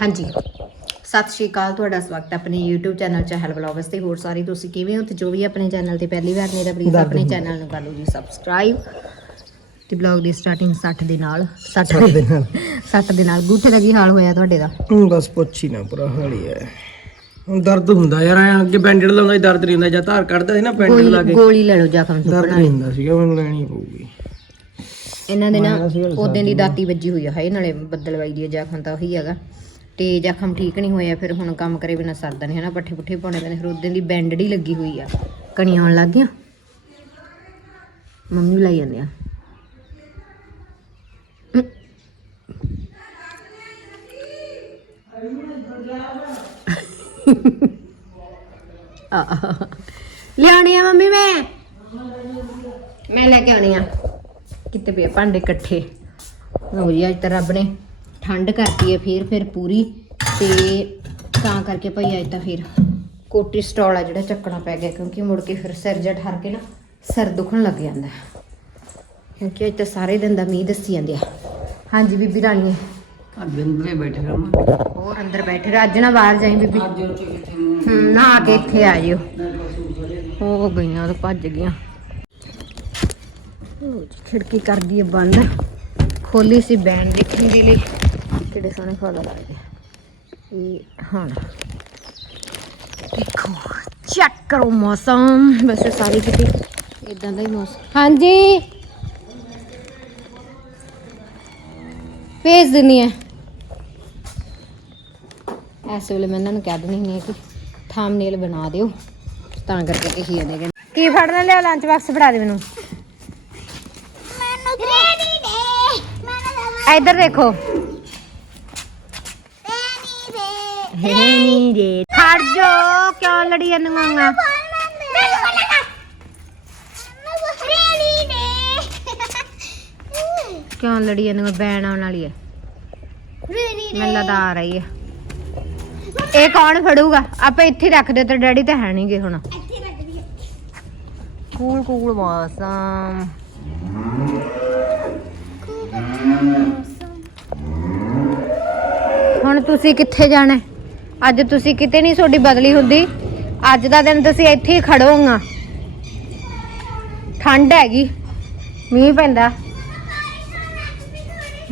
ਹਾਂਜੀ। ਸਤਿ ਸ਼੍ਰੀ ਅਕਾਲ ਤੁਹਾਡਾ ਸਵਾਗਤ ਹੈ ਆਪਣੇ YouTube ਚੈਨਲ ਚਹਿਲ ਵਲੌਗਸ ਤੇ। ਹੋਰ ਸਾਰੇ ਤੁਸੀਂ ਕਿਵੇਂ ਹੋ ਤੇ ਜੋ ਵੀ ਆਪਣੇ ਚੈਨਲ ਤੇ ਪਹਿਲੀ ਵਾਰ ਮੇਰਾ ਪਲੀਜ਼ ਆਪਣੇ ਚੈਨਲ ਨੂੰ ਕਰ ਲਓ ਜੀ ਸਬਸਕ੍ਰਾਈਬ ਤੇ ਵਲੌਗ ਦੀ ਸਟਾਰਟਿੰਗ 60 ਦੇ ਨਾਲ 60 ਦੇ ਨਾਲ। 60 ਦੇ ਨਾਲ। ਗੂਠੇ ਦਾ ਕੀ ਹਾਲ ਹੋਇਆ ਤੁਹਾਡੇ ਦਾ? ਬਸ ਪੁੱਛ ਹੀ ਨਾ ਬੁਰਾ ਹਾਲ ਹੀ ਹੈ। ਹੁਣ ਦਰਦ ਹੁੰਦਾ ਯਾਰ ਐਂ ਅੱਗੇ ਬੈਂਡੇਡ ਲਾਉਂਦਾ ਸੀ ਦਰਦ ਨਹੀਂ ਹੁੰਦਾ ਜਾਂ ਧਾਰ ਕੱਢਦਾ ਸੀ ਨਾ ਬੈਂਡੇਡ ਲਾ ਕੇ। ਗੋਲੀ ਲੈ ਲਓ ਜ਼ਖਮ ਤੋਂ ਦਰਦ ਨਹੀਂ ਹੁੰਦਾ ਸੀਗਾ ਮੈਨੂੰ ਲੈਣੀ ਪਊਗੀ। ਇਹਨਾਂ ਦੇ ਨਾ ਉਦੋਂ ਦੀ ਦਾਤੀ ਵੱਜੀ ਹੋਈ ਹੈ ਨਾਲੇ ਬੱਦਲਵਾਈ ਦੀ ਜ਼ਖਮ ਤਾਂ ਉਹੀ ਹੈਗਾ। ਤੇ ਜ਼ਖਮ ਠੀਕ ਨਹੀਂ ਹੋਇਆ ਫਿਰ ਹੁਣ ਕੰਮ ਕਰੇ ਬਿਨਾ ਸਰਦਾ ਨਹੀਂ ਹੈ ਨਾ ਪੱਠੇ ਪੁੱਠੇ ਪਾਉਣੇ ਪੈਣੇ ਫਿਰ ਉਦੋਂ ਦੀ ਬੈਂਡਡ ਹੀ ਲੱਗੀ ਹੋਈ ਆ। ਕਣੀਆਂ ਆਉਣ ਲੱਗ ਗਈਆਂ? ਮੰਮੀ ਲਾਈ ਜਾਂਦੇ ਆ। ਆਹ। ਲਿਆਉਣੀ ਆ ਮੰਮੀ ਮੈਂ? ਮੈਂ ਲੈ ਕੇ ਆਉਣੀ ਆ। ਕਿਤੇ ਪਏ ਭਾਂਡੇ ਇਕੱਠੇ। ਹੋ ਜੀ, ਅੱਜ ਤਾਂ ਰੱਬ ਨੇ ਠੰਡ ਕਰਤੀ ਹੈ ਫੇਰ ਫਿਰ ਪੂਰੀ ਤੇ ਤਾਂ ਕਰਕੇ ਭਾਈ ਅੱਜ ਤਾਂ ਫਿਰ ਕੋਟੀ ਸਟਾਲ ਆ ਜਿਹੜਾ ਚੱਕਣਾ ਪੈ ਗਿਆ ਕਿਉਂਕਿ ਮੁੜ ਕੇ ਫਿਰ ਸਿਰ ਜੜ ਠਰ ਕੇ ਨਾ ਸਿਰ ਦੁਖਣ ਲੱਗ ਜਾਂਦਾ। ਕਿਉਂਕਿ ਅੱਜ ਤਾਂ ਸਾਰੇ ਦਿਨ ਦਾ ਮੀਂਹ ਦੱਸੀ ਜਾਂਦੇ ਆ। ਹਾਂਜੀ ਬੀਬੀ ਰਾਣੀਏ ਅੱਜ ਅੰਦਰੇ ਬੈਠੇ ਰਹਾਂ ਹੋਰ ਅੰਦਰ ਬੈਠੇ ਰਹਿ ਅੱਜ ਨਾ ਬਾਹਰ ਜਾਈ ਬੀਬੀ। ਹੂੰ ਨਹਾ ਕੇ ਇੱਥੇ ਆ ਜਿਓ। ਹੋ ਗਈਆਂ ਤਾਂ ਭੱਜ ਗਈਆਂ। ਖਿੜਕੀ ਕਰਦੀ ਹੈ ਬੰਦ। ਖੋਲੀ ਸੀ ਬੈਂਡ ਦੇਖਣ ਦੇ ਲਈ। ਕਿਹੜੇ ਸੋਹਣੇ ਫੁੱਲ ਲੱਗਦੇ ਇਹ ਹੁਣ ਦੇਖੋ ਚੈੱਕ ਕਰੋ ਮੌਸਮ। ਵੈਸੇ ਸਾਰੇ ਕਿਤੇ ਇਦਾਂ ਦਾ ਹੀ ਮੌਸਮ। ਹਾਂਜੀ। ਭੇਜ ਦਿੰਨੀ ਹੈ ਐਸੇ ਵੇਲੇ ਮੈਂ ਇਹਨਾਂ ਨੂੰ ਕਹਿ ਦਿੰਦੀ ਹੁੰਦੀ ਹਾਂ ਕਿ ਥੰਬਨੇਲ ਬਣਾ ਦਿਓ। ਤਾਂ ਕਰਕੇ ਕਹੀ ਜਾਂਦੇ ਕਿ ਕੀ ਫੜਨਾ ਲਿਆ ਲੰਚ ਬਾਕਸ ਫੜਾ ਦੇ ਮੈਨੂੰ। ਦੇ? ਇੱਧਰ ਦੇਖੋ ਰੇਡੀ ਦੇ ਨਹੀਂ। ਦੇ ਖੜ ਜੋ, ਕਿਉਂ ਲੜੀ ਜਾਂਦੀਆਂ ਮੈਨੂੰ ਕਿਉਂ ਲੜੀ ਜਾਂਦੀਆਂ ਬੈਣ ਆਉਣ ਵਾਲੀ ਹੈ ਮੈਨੂੰ ਲੱਗਦਾ ਆ ਰਹੀ ਹੈ ਇਹ ਕੌਣ ਫੜੂਗਾ? ਆਪਾਂ ਇੱਥੇ ਹੀ ਰੱਖ ਦੇ ਤੇ ਡੈਡੀ ਤਾਂ ਹੈ ਨਹੀਂਗੇ ਹੁਣ। ਕੂਲ ਕੂਲ ਮੌਸਮ। ਹੁਣ ਤੁਸੀਂ ਕਿੱਥੇ ਜਾਣਾ? ਅੱਜ ਤੁਸੀਂ ਕਿਤੇ ਨਹੀਂ ਤੁਹਾਡੀ ਬਦਲੀ ਹੁੰਦੀ। ਅੱਜ ਦਾ ਦਿਨ ਤੁਸੀਂ ਇੱਥੇ ਹੀ ਖੜੋਗਾ ਠੰਡ ਹੈਗੀ। ਮੀਂਹ ਪੈਂਦਾ।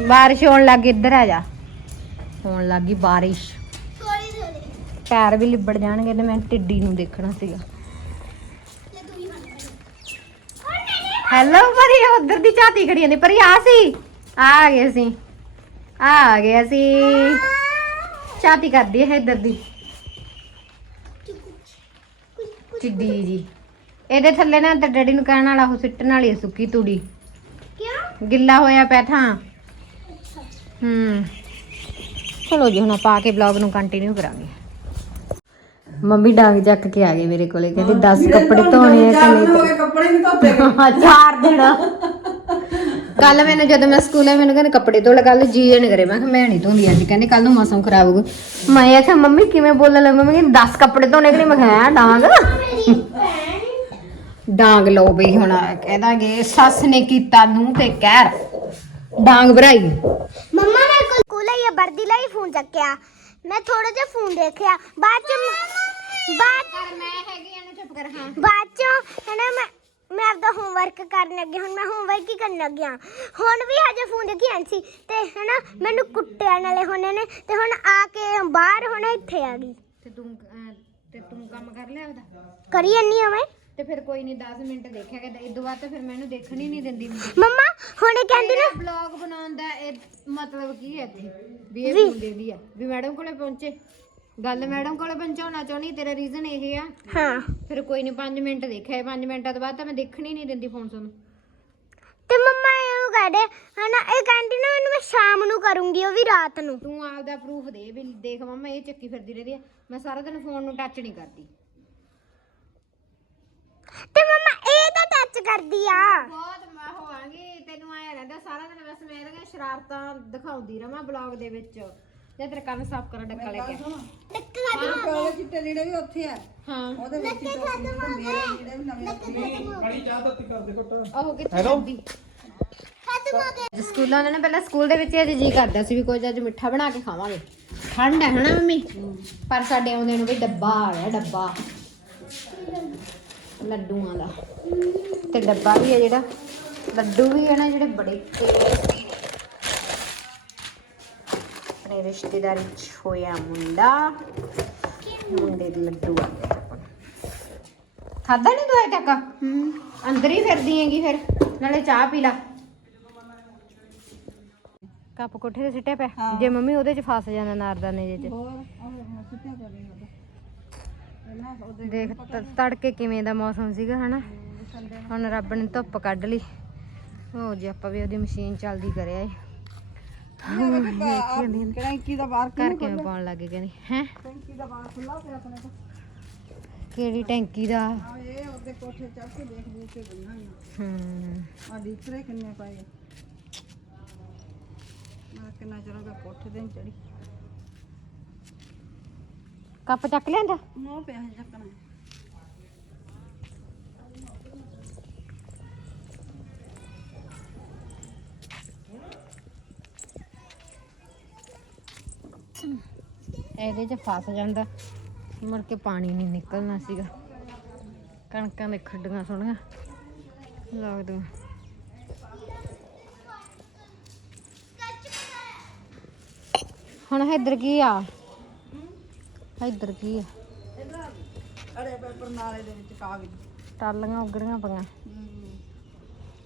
ਬਾਰਿਸ਼ ਹੋਣ ਲੱਗੀ ਇੱਧਰ ਆ ਜਾ। ਹੋਣ ਲੱਗੀ ਬਾਰਿਸ਼। ਪੈਰ ਵੀ ਲਿਬੜ ਜਾਣਗੇ ਤੇ ਮੈਂ ਟਿੱਡੀ ਨੂੰ ਦੇਖਣਾ ਸੀਗਾ। ਹੈਲੋ ਪਰੀ ਉਧਰ ਦੀ ਝਾਤੀ ਖੜੀ ਜਾਂਦੀ। ਪਰੀ ਆ ਸੀ। ਆ ਗਏ ਅਸੀਂ। ਆ ਆ ਗਏ ਅਸੀਂ। ਝਾਤੀ ਕਰਦੀ ਹੈ ਇੱਧਰ ਦੀ। ਟਿੱਡੀ ਜੀ। ਇਹਦੇ ਥੱਲੇ ਨਾ ਤੇ ਡੈਡੀ ਨੂੰ ਕਹਿਣ ਵਾਲਾ ਉਹ ਸਿੱਟਣ ਵਾਲੀ ਹੈ ਸੁੱਕੀ ਤੂੜੀ। ਕਿਉਂ? ਗਿੱਲਾ ਹੋਇਆ ਪਿਆ ਥਾਂ। ਹੂੰ। ਚਲੋ ਜੀ ਹੁਣ ਆਪਾਂ ਆ ਕੇ ਵਲੌਗ ਨੂੰ ਕੰਟੀਨਿਊ ਕਰਾਂਗੇ। ਮੰਮੀ ਡਾਂਗ ਚੱਕ ਕੇ ਆ ਗਏ ਮੇਰੇ ਕੋਲੇ ਕਹਿੰਦੀ 10 ਕੱਪੜੇ ਧੋਣੇ ਆ ਕਿ ਨਹੀਂ ਕੱਪੜੇ ਨਹੀਂ ਧੋਤੇ। ਚਾਰ ਦਿਨ। ਕੱਲ ਮੈਨੂੰ ਜਦੋਂ ਮੈਂ ਸਕੂਲੇ ਮੈਨੂੰ ਕਹਿੰਦੇ ਕੱਪੜੇ ਧੋ ਲੈ ਕੱਲ ਜੀ ਨੇ ਕਰੇ। ਮੈਂ ਕਿਹਾ ਮੈਂ ਨਹੀਂ ਧੋਂਦੀ ਅੱਜ। ਕਹਿੰਦੇ ਕੱਲ ਨੂੰ ਮੌਸਮ ਖਰਾਬ ਹੋਊਗਾ। ਮੈਂ ਆਖਿਆ ਮੰਮੀ ਕਿਵੇਂ ਬੋਲਣ ਲੱਗ? ਮੰਮੀ ਕਹਿੰਦੀ 10 ਕੱਪੜੇ ਧੋਣੇ ਕਿ ਨਹੀਂ ਮੈਂ ਕਿਹਾ ਹੈਂ, ਡਾਂਗ? ਡਾਂਗ ਲਓ ਬਈ ਹੁਣ ਕਹਿਦਾਂਗੇ ਸੱਸ ਨੇ ਕੀਤਾ ਨੂੰ ਤੇ ਕਹਿਰ। ਡਾਂਗ ਭਰਾਈ। ਮੰਮਾ ਨੇ ਕੋਲ ਕੋਲੇ ਇਹ ਵਰਦੀ ਲਈ ਫੋਨ ਚੱਕਿਆ। ਮੈਂ ਥੋੜਾ ਜਿਹਾ ਫੋਨ ਦੇਖਿਆ। ਬਾਅਦ ਚ ਬਾਅਦ ਮੈਂ ਹੈਗੀ ਇਹਨੂੰ ਚੁੱਪ ਕਰ ਹਾਂ। ਬਾਅਦ ਚ ਹਨਾ ਮੈਂ ਮੈਂ ਆਪਦਾ ਹੋਮਵਰਕ ਕਰਨ ਲੱਗੀ ਹੁਣ ਮੈਂ ਹੋਮਵਰਕ ਹੀ ਕਰਨ ਲੱਗਿਆ ਹੁਣ ਵੀ ਹਜੇ ਫੋਨ ਦੇਖੀ ਆਂ ਸੀ ਤੇ ਹਨਾ ਮੈਨੂੰ ਕੁੱਟਿਆ ਨਾਲੇ ਹੁਣੇ ਨੇ ਤੇ ਹੁਣ ਆ ਕੇ ਬਾਹਰ ਹੁਣ ਇੱਥੇ ਆ ਗਈ। ਤੇ ਤੂੰ ਅਹ, ਤੇ ਤੂੰ ਕੰਮ ਕਰ ਲਿਆ ਉਹਦਾ ਕਰੀ ਜੰਨੀ ਆ ਮੈਂ। ਤੇ ਫਿਰ ਕੋਈ ਨਹੀਂ 10 ਮਿੰਟ ਦੇਖਿਆ ਕਿ ਇਦੋਂ ਬਾਅਦ ਤਾਂ ਫਿਰ ਮੈਨੂੰ ਦੇਖਣ ਹੀ ਨਹੀਂ ਦਿੰਦੀ ਮੰਮਾ ਹੁਣੇ ਕਹਿੰਦੀ ਨਾ ਬਲੌਗ ਬਣਾਉਣ ਦਾ ਇਹ ਮਤਲਬ ਕੀ ਹੈ ਇੱਥੇ? ਵੀ ਇਹ ਫੋਨ ਦੇ ਦੀ ਆ। ਵੀ ਮੈਡਮ ਕੋਲੇ ਪਹੁੰਚੇ। ਗੱਲ ਮੈਡਮ ਕੋਲੇ ਪਹੁੰਚਾਉਣਾ ਚਾਹੁੰਦੀ ਤੇਰਾ ਰੀਜ਼ਨ ਇਹ ਆ। ਹਾਂ। ਫਿਰ ਕੋਈ ਨਹੀਂ 5 ਮਿੰਟ ਦੇਖਿਆ 5 ਮਿੰਟਾਂ ਤੋਂ ਬਾਅਦ ਤਾਂ ਮੈਂ ਦੇਖਣ ਨਹੀਂ ਦਿੰਦੀ ਫੋਨ ਤੁਹਾਨੂੰ। ਤੇ ਮੰਮਾ ਇਹਨੂੰ ਕਹਦੇ ਹਨਾ ਇਹ ਕਹਿੰਦੀ ਨਾ ਮੈਨੂੰ ਮੈਂ ਸ਼ਾਮ ਨੂੰ ਕਰੂੰਗੀ ਉਹ ਵੀ ਰਾਤ ਨੂੰ। ਤੂੰ ਆਪਦਾ ਪ੍ਰੂਫ ਦੇ ਵੀ ਦੇਖ ਮੰਮਾ ਇਹ ਚੱਕੀ ਫਿਰਦੀ ਰਹਿੰਦੀ ਆ। ਮੈਂ ਸਾਰਾ ਦਿਨ ਫੋਨ ਨੂੰ ਟੱਚ ਨਹੀਂ ਕਰਦੀ। ਤੇ ਮੰਮਾ ਇਹ ਤਾਂ ਟੱਚ ਕਰਦੀ ਆ। ਬਹੁਤ ਮੈਂ ਹੋਵਾਂਗੀ ਤੈਨੂੰ ਆਇਆ ਰਹਿੰਦਾ ਸਾਰਾ ਦਿਨ ਬਸ ਮੈਂ ਇਹਦੀਆਂ ਸ਼ਰਾਰਤਾਂ ਦਿਖਾਉਂਦੀ ਰਵਾਂ ਬਲੌਗ ਦੇ ਵਿੱਚ। ਜਾਂ ਤੇਰੇ ਕੰਨ ਸਾਫ਼ ਕਰ ਡੱਕਾ ਲੈ ਕੇ। ਆ। ਟੱਕ ਖਾ ਚਿੱਟੇ ਲੀੜੇ ਵੀ ਉੱਥੇ ਆ। ਹਾਂ। ਉਹਦੇ ਵਿੱਚ ਹੀ ਟੋਪੀ ਤੇ ਮੇਰੇ ਲੀੜੇ ਵੀ ਨਵੇਂ ਉਹ ਕਿੱਥੇ ਜਾਂਦੀ ਖਤਮ ਹੋ ਗਿਆ। ਸਕੂਲਾਂ ਨੇ ਨਾ ਪਹਿਲਾਂ ਸਕੂਲ ਦੇ ਵਿੱਚ ਇਹ ਜੀ ਕਰਦਾ ਸੀ ਵੀ ਕੁਝ ਅੱਜ ਮਿੱਠਾ ਬਣਾ ਕੇ ਖਾਵਾਂਗੇ। ਠੰਡ ਹੈ ਹਨਾ ਮੰਮੀ? ਪਰ ਸਾਡੇ ਆਉਂਦੇ ਨੂੰ ਵੀ ਡੱਬਾ ਆ ਗਿਆ ਡੱਬਾ। ਲੱਡੂਆਂ ਦਾ। ਤੇ ਡੱਬਾ ਵੀ ਹੈ ਜਿਹੜਾ ਲੱਡੂ ਵੀ ਹੈ ਨਾ ਜਿਹੜੇ ਬੜੇ ਆਪਣੇ ਰਿਸ਼ਤੇਦਾਰੀ ਚ ਹੋਇਆ ਮੁੰਡਾ ਮੁੰਡੇ ਦੇ ਲੱਡੂ ਆ ਗਏ। ਖਾਧਾ ਨਹੀਂ ਤੂੰ ਅਜੇ ਤੱਕ ਅੰਦਰ ਹੀ ਫਿਰਦੀ ਹੈਗੀ ਫਿਰ ਨਾਲੇ ਚਾਹ ਪੀ ਲਾ ਕੱਪ ਕੋਠੇ ਤੇ ਸਿੱਟਿਆ ਪਿਆ ਜੇ ਮੰਮੀ ਉਹਦੇ ਚ ਫਸ ਜਾਣਾ ਨਾਰਦਾਨੇ ਜੇ ਚ ਦੇਖ ਤੜਕੇ ਕਿਵੇਂ ਦਾ ਮੌਸਮ ਸੀਗਾ ਹਨਾ ਹੁਣ ਰੱਬ ਨੇ ਧੁੱਪ ਕੱਢ ਲਈ ਹੋ ਜੀ ਆਪਾਂ ਵੀ ਉਹਦੀ ਮਸ਼ੀਨ ਚੱਲਦੀ ਕਰਿਆ ਏ ਕੜਾਂਕੀ ਦਾ ਬਾਹਰ ਘਰ ਕਿਵੇਂ ਪਾਉਣ ਲੱਗੇ ਕਹਿੰਦੀ, ਹੈ? ਟੈਂਕੀ ਦਾ ਬਾਹਰ ਖੁੱਲਾ ਪਿਆ ਆਪਣੇ ਕੋਲ ਕਿਹੜੀ ਟੈਂਕੀ ਦਾ? ਆ ਇਹ ਉਹਦੇ ਕੋਠੇ ਚੜ ਕੇ ਦੇਖ ਦੇਖ ਕੇ ਗਈਆਂ ਹੂੰ। ਆ ਡੀਪਰੇ ਕਿੰਨੇ ਪਏ ਮੈਂ ਕਿੰਨਾ ਚਿਰ ਹੋ ਗਿਆ ਕੋਠੇ ਤੇ ਚੜੀ ਕੱਪ ਚੱਕ ਲਿਆਂਦਾ? ਨੋ ਪਿਆ ਚੱਕਣਾ। ਇਹਦੇ ਚ ਫਸ ਜਾਂਦਾ। ਮੁੜ ਕੇ ਪਾਣੀ ਨਹੀਂ ਨਿਕਲਣਾ ਸੀਗਾ। ਕਣਕਾਂ ਦੇ ਖੱਡੀਆਂ ਸੋਹਣੀਆਂ ਲੱਗਦੀਆਂ ਹੁਣ ਇੱਧਰ ਕੀ ਆ? ਇੱਧਰ ਕੀ ਆ? ਅੜੇ ਪੇਪਰ ਨਾਲੇ ਦੇ ਵਿੱਚ ਕਾਗਜ਼ ਟਾਲੀਆਂ ਉਗੜੀਆਂ ਪਈਆਂ।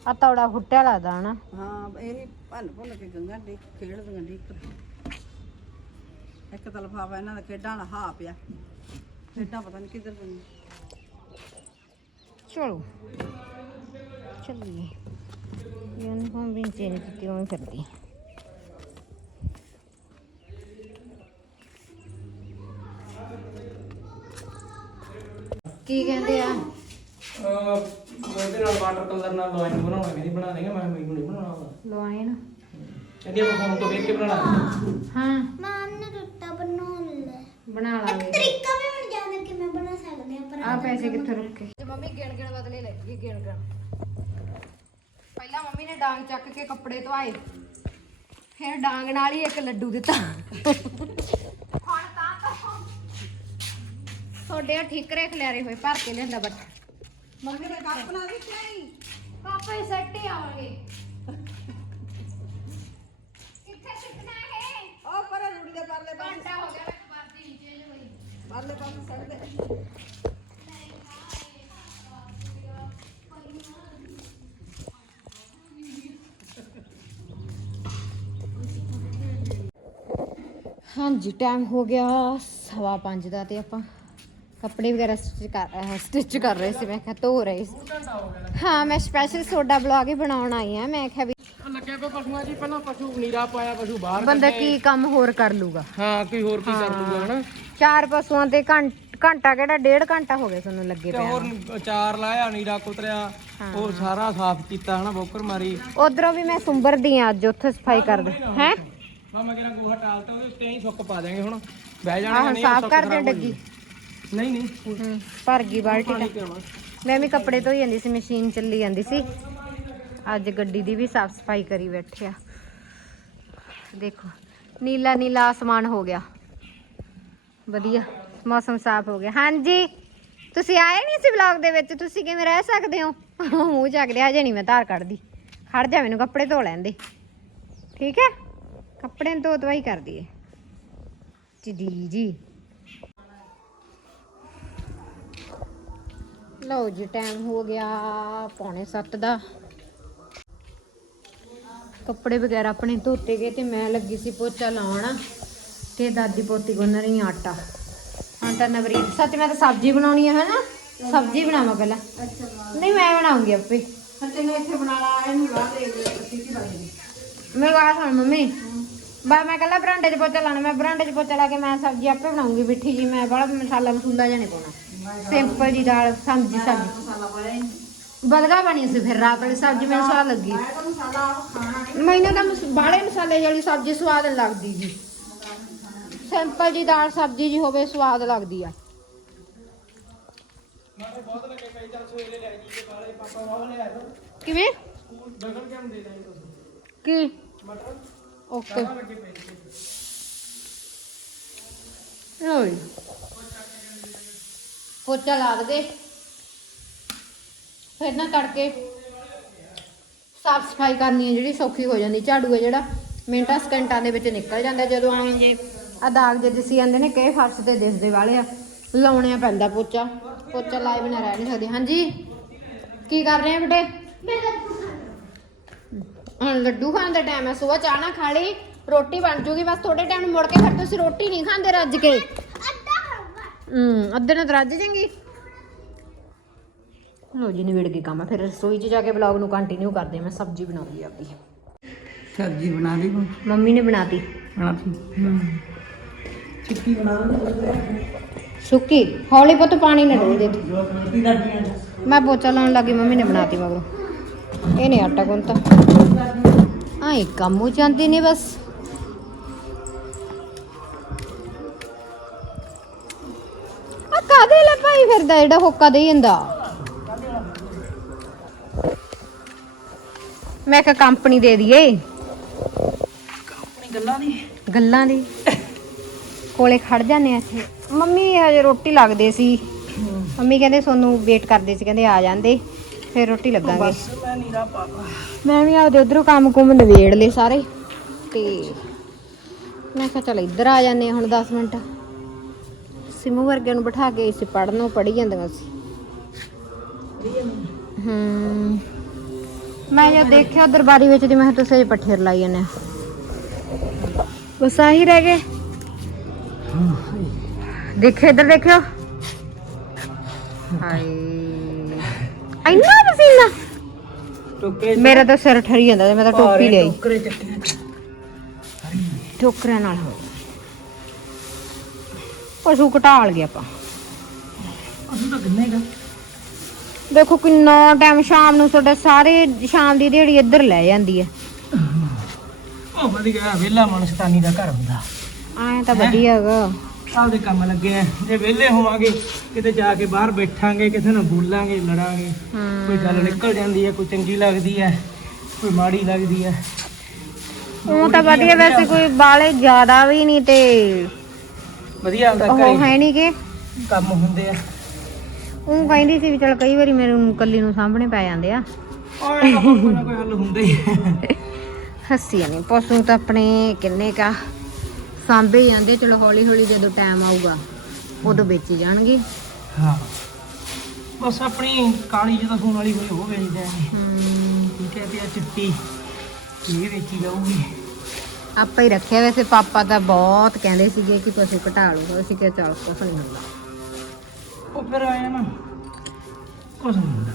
ਆ ਤੌੜਾ ਫੁੱਟਿਆ ਲੱਗਦਾ ਹਨਾ। ਹਾਂ ਇਹ ਭੰਨ ਭੁੰਨ ਕੇ ਗੰਗਾ ਦੇ ਖੇਡਦੀਆਂ ਡੀ ਇੱਕ ਤਾਂ ਲਫਾਫਾ ਇਹਨਾਂ ਦਾ ਖੇਡਾਂ ਵਾਲਾ ਹਾ ਪਿਆ ਖੇਡਾਂ ਪਤਾ ਨਹੀਂ ਕਿੱਧਰ ਗਈਆਂ ਚਲੋ। ਚੱਲੀਏ। ਯੂਨੀਫਾਰਮ ਵੀ ਚੇਂਜ ਕੀਤੀ ਉਵੇਂ ਫਿਰਦੀ। ਕੀ ਕਹਿੰਦੇ ਆ? ਉਹਦੇ ਨਾਲ ਵਾਟਰ ਕਲਰ ਨਾਲ ਲਾਈਨ ਬਣਾਉਣਾ ਕਹਿੰਦੀ ਬਣਾ ਦੇਗਾ ਮੈਂ ਮੈਨੂੰ ਨਹੀਂ ਬਣਾਉਣਾ ਆਉਂਦਾ। ਕਹਿੰਦੀ ਆਪਾਂ ਫੋਨ ਤੋਂ ਵੇਖ ਕੇ ਬਣਾਣਾ ਹਾਂ। ਮਾਮ ਨੇ ਟੁੱਟਾ ਬਣਾਉਣ ਲੈ ਬਣਾ ਲਾਂਗੇ। ਤਰੀਕਾ ਵੀ ਹੁਣ ਜਾਣਦੇ ਕਿ ਮੈਂ ਬਣਾ ਸਕਦੇ ਆ ਪਰ ਆ ਪੈਸੇ ਕਿੱਥੇ ਰੁੱਕੇ? ਤੇ ਮੰਮੀ ਗਿਣ ਗਿਣ ਬਦਲੇ ਲੈ ਗਈ ਗਿਣ ਗਿਣ। ਪਹਿਲਾਂ ਮੰਮੀ ਨੇ ਡਾਂਗ ਚੱਕ ਕੇ ਕੱਪੜੇ ਧਵਾਏ ਫਿਰ ਡਾਂਗ ਨਾਲ ਹੀ ਇੱਕ ਲੱਡੂ ਦਿੱਤਾ। ਹੁਣ ਤਾਂ ਤੁਹਾਡੇ ਆ ਠੀਕਰੇ ਖਲਿਆਰੇ ਹੋਏ ਭਰ ਕੇ ਲਿਆਂਦਾ ਬੱਟ ਮੰਮੀ ਨੇ ਕੱਪ ਨਾ ਦਿੱਤੇ। ਨਹੀਂ ਪਾਪਾ ਸੱਟ ਹੀ ਆਵਾਂਗੇ ਕਿੱਥੇ ਸਿੱਟਣਾ ਹੈ ਉਹ ਪਰ ਰੂੜੀ ਦੇ ਪਰਲੇ ਪਾਸੇ। ਘੰਟਾ ਹੋ ਗਿਆ ਮੈਂ ਵਰਦੀ ਨੀਚੇ ਜਿਹੀ ਹੋਈ। ਪਰਲੇ ਪਾਸੇ ਸੜ ਦੇ ਹਾਂਜੀ ਟਾਈਮ ਹੋ ਗਿਆ ਸਵਾ ਪੰਜ ਦਾ ਤੇ ਆਪਾਂ ਕੱਪੜੇ ਵਗੈਰਾ ਸਟਿਚ ਕਰ ਸਟਿਚ ਕਰ ਰਹੇ ਸੀ। ਮੈਂ ਕਿਹਾ ਧੋ ਰਹੇ ਸੀ। ਹਾਂ ਮੈਂ ਸਪੈਸ਼ਲ ਸੋਡਾ ਬਲੌਗ ਹੀ ਬਣਾਉਣ ਆਈ ਆ ਮੈਂ ਕਿਹਾ ਵੀ ਪਸ਼ੂਆਂ ਜੀ ਪਹਿਲਾਂ ਪਸ਼ੂ ਨੀਰਾ ਪਾਇਆ ਪਸ਼ੂ ਬਾਹਰ ਬੰਦਾ ਕੀ ਕੰਮ ਹੋਰ ਕਰ ਲੂਗਾ? ਹਾਂ ਕੋਈ ਹੋਰ ਕੀ ਕਰ ਦੂਗਾ ਹਨਾ? ਚਾਰ ਪਸ਼ੂਆਂ ਤੇ ਘੰਟਾ ਕਿਹੜਾ ਡੇਢ ਘੰਟਾ ਹੋ ਗਿਆ ਤੁਹਾਨੂੰ ਲੱਗੇ ਤੇ ਪਿਆ ਹੋਰ ਚਾਰ ਲਾਇਆ ਨੀਰਾ ਕੁਤਰਿਆ ਉਹ ਸਾਰਾ ਸਾਫ਼ ਕੀਤਾ ਹਨਾ ਬੋਕਰ ਮਾਰੀ। ਉਧਰੋਂ ਵੀ ਮੈਂ ਸੁੰਬਰਦੀ ਆ ਅੱਜ ਉੱਥੇ ਸਫ਼ਾਈ ਕਰਦੇ। ਹੈ? ਮਾਮਾ ਕਿਹੜਾ ਗੋਹਾ ਟਾਲਤਾ ਉਹਦੇ ਉੱਤੇ ਹੀ ਸੁੱਕ ਪਾ ਦੇਾਂਗੇ ਹੁਣ। ਬਹਿ ਆਹ ਜਾਣਗੇ ਸਾਫ਼ ਕਰ ਦੇ ਡੱਗੀ। ਨਹੀਂ ਨਹੀਂ। ਹੂੰ, ਭਰ ਗਈ ਬਾਲਟੀ ਪਾਣੀ ਤਾਂ। ਪਿਆਵਾਂ ਮੈਂ ਵੀ ਕੱਪੜੇ ਧੋਈ ਜਾਂਦੀ ਸੀ ਮਸ਼ੀਨ ਚੱਲੀ ਜਾਂਦੀ ਸੀ। ਅੱਜ ਗੱਡੀ ਦੀ ਵੀ ਸਾਫ਼ ਸਫ਼ਾਈ ਕਰੀ ਬੈਠਿਆ ਦੇਖੋ, ਨੀਲਾ ਨੀਲਾ ਆਸਮਾਨ ਹੋ ਗਿਆ। ਵਧੀਆ, ਮੌਸਮ ਸਾਫ਼ ਹੋ ਗਿਆ। ਹਾਂਜੀ, ਤੁਸੀਂ ਆਏ ਨਹੀਂ ਸੀ ਵਲੌਗ ਦੇ ਵਿੱਚ? ਤੁਸੀਂ ਕਿਵੇਂ ਰਹਿ ਸਕਦੇ ਹੋ? ਮੂੰਹ ਚੱਕਦੇ ਹਜੇ ਨਹੀਂ ਮੈਂ ਧਾਰ ਕੱਢਦੀ। ਖੜ ਜਾ ਮੈਨੂੰ, ਕੱਪੜੇ ਧੋ ਲੈਂਦੇ ਠੀਕ ਹੈ? ਕੱਪੜੇ ਨੂੰ ਧੋ ਦਵਾਈ ਕਰ ਦਈਏ ਜੀ ਜੀ। ਲਓ ਜੀ ਟਾਈਮ ਹੋ ਗਿਆ ਪੌਣੇ 7 ਦਾ। ਕੱਪੜੇ ਵਗੈਰਾ ਆਪਣੇ ਧੋਤੇ ਗਏ ਤੇ ਮੈਂ ਲੱਗੀ ਸੀ ਪੋਚਾ ਲਾਉਣ ਤੇ ਦਾਦੀ ਪੋਤੀ ਗੁੰਨ ਰਹੀ ਆਟਾ। ਤਾਂ ਨਵਰੀਤ ਸੱਚ ਮੈਂ ਤਾਂ ਸਬਜ਼ੀ ਬਣਾਉਣੀ ਹੈ ਹਨਾ? ਸਬਜ਼ੀ ਬਣਾਵਾਂ ਪਹਿਲਾਂ। ਨਹੀਂ ਮੈਂ ਬਣਾਉਂਗੀ ਆਪੇ। ਸੱਚੇ ਨੇ ਇੱਥੇ ਬਣਾ ਲਾ ਇਹਨੂੰ ਰਾਹ ਦੇ ਅੱਛੀ ਕੀ ਬਾਜੀ ਮੇਰੇ ਕੋਲ ਸੁਣ ਮੰਮੀ। ਬਾ ਮੈਂ ਕੱਲਾ ਬਰਾਂਡੇ 'ਚ ਪੋਚਾ ਲਾਣਾ ਮੈਂ ਬਰਾਂਡੇ 'ਚ ਪੋਚਾ ਲਾ ਕੇ ਮੈਂ ਸਬਜ਼ੀ ਆਪੇ ਬਣਾਉਂਗੀ ਮਿੱਠੀ ਜੀ ਮੈਂ ਬੜਾ ਮਸਾਲਾ ਮਸੂਲਾ ਨਹੀਂ ਪਾਉਣਾ। ਸਿੰਪਲ ਜੀ ਦਾਲ ਸਬਜ਼ੀ ਸਬਜ਼ੀ। ਮਸਾਲਾ ਪਾਇਆ ਹੀ ਨਹੀਂ ਬਲਗਾ ਬਣੀ ਸੀ ਫਿਰ ਰਾਤ ਵਾਲੀ ਸਬਜ਼ੀ ਮੈਨੂੰ ਸਵਾਦ ਲੱਗੀ। ਮੈਂ ਤਾਂ ਮਸਾਲਾ ਖਾਣਾ ਨਹੀਂ। ਮੈਨੂੰ ਤਾਂ ਮਸ- ਬਾਹਲੇ ਮਸਾਲੇ ਵਾਲੀ ਸਬਜ਼ੀ ਸਵਾਦ ਨੀ ਲੱਗਦੀ ਜੀ। ਸਿੰਪਲ ਜੀ ਦਾਲ ਸਬਜ਼ੀ ਜੀ ਹੋਵੇ ਸਵਾਦ ਲੱਗਦੀ ਆ। ਕਿਵੇਂ? ਡਗਨ ਕਿਉਂ ਦੇ ਦਾਂਗੇ ਤੁਸੀਂ? ਕੀ? ਮਟਰ ਓਕੇ। ਲੱਗੇ ਪਏ ਸੀ। ਓਏ। ਪੋਚਾ ਲਾ ਦੇ। ਫਿਰ ਨਾ ਤੜਕੇ ਸਾਫ਼ ਸਫ਼ਾਈ ਕਰਨੀ ਹੈ ਜਿਹੜੀ ਸੌਖੀ ਹੋ ਜਾਂਦੀ ਝਾੜੂ ਹੈ ਜਿਹੜਾ ਮਿੰਟਾਂ ਸਕਿੰਟਾਂ ਦੇ ਵਿੱਚ ਨਿਕਲ ਜਾਂਦਾ ਜਦੋਂ ਆਏ ਜੇ। ਆ ਦਾਗ ਜੇ ਦਿਸੀ ਜਾਂਦੇ ਨੇ ਕਈ ਫਰਸ਼ ਤੇ ਦਿਸਦੇ ਵਾਲੇ ਆ ਲਾਉਣਿਆ ਪੈਂਦਾ ਪੋਚਾ ਪੋਚਾ ਲਾਏ ਬਿਨਾ ਰਹਿ ਨਹੀਂ ਸਕਦੇ। ਹਾਂਜੀ ਕੀ ਕਰ ਰਹੇ ਆ ਬੇਟੇ? ਹੁਣ ਲੱਡੂ ਖਾਣ ਦਾ ਟਾਈਮ ਹੈ ਸਵੇਰ ਚਾਹ ਨਾ ਖਾ ਲਈ ਰੋਟੀ ਬਣ ਜੂਗੀ ਬਸ ਥੋੜੇ ਟਾਈਮ ਮੁੜ ਕੇ ਫਿਰ ਤੁਸੀਂ ਰੋਟੀ ਨਹੀਂ ਖਾਂਦੇ ਰੱਜ ਕੇ। ਹੂੰ ਅੱਧੇ ਨਾਲ ਰੱਜ ਜਾਏਗੀ ਲੋ ਜੀ ਨਿਬੜ ਗਈ ਕੰਮ ਫਿਰ ਰਸੋਈ 'ਚ ਜਾ ਕੇ ਵਲੌਗ ਨੂੰ ਕੰਟੀਨਿਊ ਕਰਦੇ ਮੈਂ ਸਬਜ਼ੀ ਬਣਾਉਂਦੀ ਆਪਦੀ। ਸਬਜ਼ੀ ਬਣਾ ਲਈ ਮੰਮੀ ਨੇ ਬਣਾਤੀ। ਬਣਾਤੀ। ਚਿੱਟੀ ਬਣਾ ਸੁੱਕੀ? ਹੌਲੀ ਪੁੱਤ ਪਾਣੀ ਨਾ ਡੋਲ ਦੇ ਤੂੰ। ਲਈ ਮੈਂ ਪੋਚਾ ਲਾਉਣ ਲੱਗੀ ਮੰਮੀ ਨੇ ਬਣਾਤੀ ਮਗਰੋਂ ਇਹ ਨਹੀਂ ਆਟਾ ਗੁੰਨਤਾ। ਆਈ ਕੰਮ ਹੋ ਜਾਂਦੇ ਨੇ ਬਸ। ਆ ਕਾਦੇ ਲੈ ਭਾਈ ਫਿਰਦਾ? ਜਿਹੜਾ ਹੋਕਾ ਦੇ ਜਾਂਦਾ। ਮੈਂ ਕਿਹਾ ਕੰਪਨੀ ਦੇ ਦਈਏ। ਆਪਣੀ ਗੱਲਾਂ ਦੀ। ਗੱਲਾਂ ਦੀ। ਕੋਲੇ ਖੜ ਜਾਂਦੇ ਆ ਇੱਥੇ। ਮੰਮੀ ਅਜੇ ਰੋਟੀ ਲੱਗਦੇ ਸੀ। ਮੰਮੀ ਕਹਿੰਦੇ ਸੋਨੂੰ ਵੇਟ ਕਰਦੇ ਸੀ ਕਹਿੰਦੇ ਆ ਜਾਂਦੇ। ਫਿਰ ਰੋਟੀ ਲੱਗਾਂਗੇ। ਬਸ ਮੈਂ ਨੀਰਾ ਪਾਪਾ ਮੈਂ ਵੀ ਆਪਦੇ ਉਧਰੋਂ ਕੰਮ ਕੁਮ ਨਵੇੜ ਲਏ ਸਾਰੇ। ਤੇ ਮੈਂ ਕਿਹਾ ਚਲ ਇੱਧਰ ਆ ਜਾਂਦੇ ਹੁਣ 10 ਮਿੰਟ। ਸਿਮੂ ਵਰਗੇ ਨੂੰ ਬਿਠਾ ਕੇ ਇਸ ਪੜਨ ਨੂੰ ਪੜੀ ਜਾਂਦੀਆਂ ਸੀ। ਹੂੰ। ਮੈਂ ਜਦ ਦੇਖਿਆ ਦਰਬਾਰੀ ਵਿੱਚ ਦੀ ਮੈਂ ਤੁਸੀਂ ਪੱਠੇ ਲਾਈ ਜਾਂਦੇ ਬਸ ਆਹੀ ਰਹਿ ਗਏ। ਦੇਖਿਓ ਇੱਧਰ ਦੇਖਿਓ। ਹਾਏ। ਇੰਨਾ ਪਸੀਨਾ। ਟੋਕਰੇ ਮੇਰਾ ਤਾਂ ਸਿਰ ਠਰੀ ਜਾਂਦਾ ਤੇ ਮੈਂ ਤਾਂ ਟੋਪੀ ਲਈ ਟੋਕਰੇ ਚੱਕੇ ਨਾਲ। ਹੋ ਪਸ਼ੂ ਘਟਾਲ ਗਿਆ ਆਪਾਂ। ਅਸੀਂ ਤਾਂ ਕਿੰਨੇ ਗਾ ਦੇਖੋ ਕਿੰਨਾ ਟਾਈਮ ਸ਼ਾਮ ਨੂੰ ਤੁਹਾਡੇ ਸਾਰੇ ਸ਼ਾਮ ਦੀ ਦਿਹਾੜੀ ਇੱਧਰ ਲੈ ਜਾਂਦੀ ਹੈ। ਉਹ ਵਧੀਆ ਵਿਹਲਾ ਮਨਸਤਾਨੀ ਦਾ ਘਰ ਹੁੰਦਾ। ਐਂ ਤਾਂ ਵਧੀਆ ਹੈਗਾ। ਆਪਦੇ ਕੰਮ ਲੱਗੇ ਆ ਜੇ ਵਿਹਲੇ ਹੋਵਾਂਗੇ ਕਿਤੇ ਜਾ ਕੇ ਬਾਹਰ ਬੈਠਾਂਗੇ ਕਿਸੇ ਨਾਲ ਬੋਲਾਂਗੇ ਲੜਾਂਗੇ ਕੋਈ ਗੱਲ ਨਿਕਲ ਜਾਂਦੀ ਹੈ ਕੋਈ ਚੰਗੀ ਲੱਗਦੀ ਹੈ ਕੋਈ ਮਾੜੀ ਲੱਗਦੀ ਹੈ ਉਹ ਤਾਂ ਵਧੀਆ ਵੈਸੇ ਕੋਈ ਬਾਲੇ ਜ਼ਿਆਦਾ ਵੀ ਨਹੀਂ ਤੇ ਵਧੀਆ ਆਪਦਾ ਉਹ ਘਰੇ ਹੈ ਨਹੀਂ ਕਿ ਕੰਮ ਹੁੰਦੇ ਆ। ਉਹ ਕਹਿੰਦੀ ਸੀ ਵੀ ਚਲ ਕਈ ਵਾਰੀ ਮੈਨੂੰ ਕੱਲੀ ਨੂੰ ਸਾਹਮਣੇ ਪੈ ਜਾਂਦੇ ਆ। ਔਰ ਇਹਦਾ ਕੋਈ ਨਾ ਕੋਈ ਹੱਲ ਹੁੰਦਾ ਹੀ ਹੈ। ਹੱਸੀਆਂ ਨਹੀਂ ਪਸ਼ੂ ਤਾਂ ਆਪਣੇ ਕਿੰਨੇ ਕਾ ਸਾਂਭੇ ਜਾਂਦੇ ਚਲੋ ਹੌਲੀ ਹੌਲੀ ਜਦੋਂ ਟਾਈਮ ਆਊਗਾ ਉਦੋਂ ਵੇਚੀ ਜਾਣਗੇ। ਹਾਂ। ਬਸ ਆਪਣੀ ਕਾਲੀ ਜਿਹਦਾ ਸੂਣ ਵਾਲੀ ਕੋਈ ਹੋ ਗਈ ਜਾਏ ਹਮ, ਠੀਕ ਹੈ ਤੇ ਆ ਚਿੱਟੀ ਇਹ ਵੇਚੀ ਜਾਊਗੀ। ਆਪਾਂ ਹੀ ਰੱਖਿਆ ਵੈਸੇ ਪਾਪਾ ਤਾਂ ਬਹੁਤ ਕਹਿੰਦੇ ਸੀਗੇ ਕਿ ਪਸ਼ੂ ਘਟਾ ਲਓ। ਅਸੀਂ ਕਿਹਾ ਚੱਲ ਕੁਛ ਨਹੀਂ ਹੁੰਦਾ। ਉਹ ਫਿਰ ਆਇਆ ਨਾ ਕੁਛ ਨਹੀਂ ਹੁੰਦਾ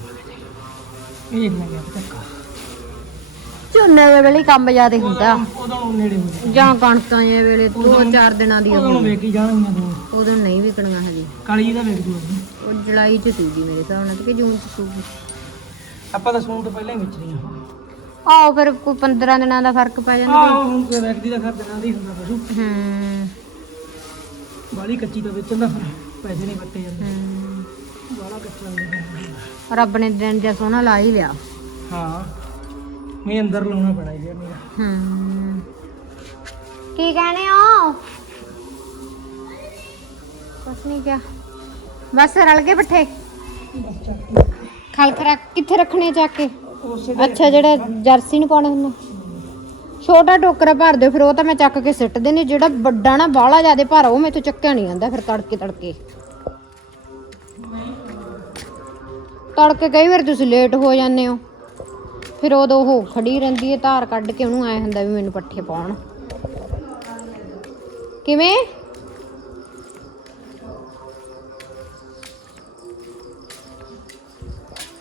ਇਹ ਨਾ ਗਿਆ ਧੱਕਾ ਝੋਨੇ ਦੇ ਵੇਲੇ ਹੀ ਕੰਮ ਜ਼ਿਆਦਾ ਹੁੰਦਾ ਉਦੋਂ ਨੂੰ ਨੇੜੇ ਹੋ ਗਿਆ ਜਾਂ ਕਣਕਾਂ ਦੇ ਵੇਲੇ ਦੋ ਚਾਰ ਦਿਨਾਂ ਦੀ ਉਦੋਂ ਨੂੰ ਵੇਖੀ ਜਾਣਗੀਆਂ ਦੋ ਉਦੋਂ ਨਹੀਂ ਵਿਕਣੀਆਂ ਹਜੇ। ਕਾਲੀ ਦਾ ਵੇਖ ਦੂ ਉਹ ਜੁਲਾਈ ਚ ਸੂਗੀ ਮੇਰੇ ਹਿਸਾਬ ਨਾਲ ਕਿ ਜੂਨ ਚ ਸੂਗੀ ਆਪਾਂ ਤਾਂ ਸੂਣ ਤੋਂ ਪਹਿਲਾਂ ਹੀ ਵੇਚ ਰਹੀਆਂ ਆਹੋ ਫਿਰ ਕੋਈ 15 ਦਿਨਾਂ ਦਾ ਫ਼ਰਕ ਪੈ ਜਾਂਦਾ। ਆਹ ਹੁਣ ਕੋਈ ਵਿਅਕਤੀ ਦਾ ਘਰ ਦੇਣਾ ਹੀ ਹੁੰਦਾ ਪਸ਼ੂ। ਹੂੰ। ਬਾਲੀ ਕੱਚੀ ਤਾਂ ਵੇਚਣ ਦਾ ਫਿਰ। ਪੈਸੇ ਨਹੀਂ ਵੱਟੇ ਜਾਂਦੇ। ਹੂੰ। ਬਾਲਾ ਕੱਚਾ ਨਹੀਂ ਹੁੰਦਾ। ਰੱਬ ਨੇ ਦਿਨ ਜਿਹਾ ਸੋਹਣਾ ਲਾ ਹੀ ਲਿਆ। ਹਾਂ। ਮੈਂ ਅੰਦਰ ਲਾਉਣਾ ਪੈਣਾ ਜੀ ਮੇਰਾ ਹੂੰ। ਕੀ ਕਹਨੇ ਹੋ? ਕੁਛ ਨਹੀਂ ਕਿਹਾ। ਬਸ ਰਲ ਗਏ ਪੱਠੇ? ਖਲ ਖਰਾ ਕਿੱਥੇ ਰੱਖਣੇ ਚੱਕ ਕੇ? ਉਸੇ ਅੱਛਾ ਜਿਹੜਾ ਜਰਸੀ ਨੂੰ ਪਾਉਣਾ ਹੁੰਦਾ। ਛੋਟਾ ਟੋਕਰਾ ਭਰ ਦਿਓ, ਫਿਰ ਉਹ ਤਾਂ ਮੈਂ ਚੱਕ ਕੇ ਸਿੱਟ ਦੇਣੀ, ਜਿਹੜਾ ਵੱਡਾ ਨਾ ਬਾਹਲਾ ਜ਼ਿਆਦਾ ਭਾਰਾ ਉਹ ਮੈਥੋਂ ਚੱਕਿਆ ਨਹੀਂ ਜਾਂਦਾ ਫਿਰ ਤੜਕੇ ਤੜਕੇ। ਤੜਕੇ ਕਈ ਵਾਰ ਤੁਸੀਂ ਲੇਟ ਹੋ ਜਾਂਦੇ ਹੋ। ਫਿਰ ਉਦੋਂ ਉਹ ਖੜੀ ਰਹਿੰਦੀ ਹੈ, ਧਾਰ ਕੱਢ ਕੇ ਉਹਨੂੰ ਐ ਹੁੰਦਾ ਵੀ ਮੈਨੂੰ ਪੱਠੇ ਪਾਉਣ। ਕਿਵੇਂ?